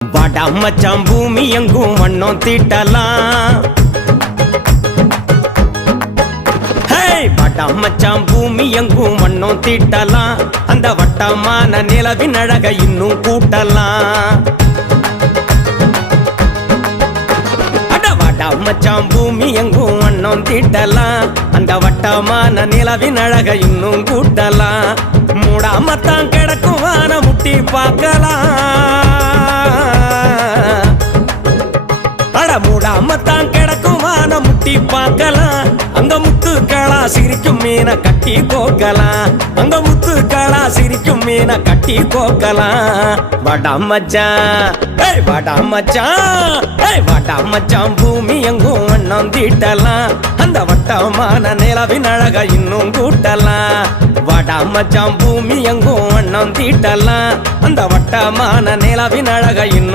வாடா மச்சான் பூமி எங்கும் வண்ணம் தீட்டலாம். வாடா மச்சான் பூமி எங்கும் வண்ணம் தீட்டலாம். அந்த வட்டமான நிலவின் அழக இன்னும் கூட்டலாம். வாடா மச்சான் பூமி எங்கும் வண்ணம் தீட்டலாம். அந்த வட்டமான நிலவின் அழக இன்னும் கூட்டலாம். மூடாமத்தான் கிடக்கும் வான முட்டி பார்க்கலாம். மூடாமத்தான் கிடக்கும் வான முட்டி பார்க்கலாம். அங்க முத்துக்களா சிரிக்கும் மீனை கட்டி கோக்கலாம். அங்க முத்துக்களா சிரிக்கும் மீனை கட்டி கோக்கலாம். வாடா மச்சான், வாடா மச்சான், வாடா மச்சான் பூமி எங்கும் வண்ணம் தீட்டலாம். அந்த வட்டமான நிலவின் அழக இன்னும் கூட்டலாம். வாடா மச்சான் பூமி எங்கும் வண்ணம் தீட்டலாம். அந்த வட்டமான நிலவின் அழக இன்னும்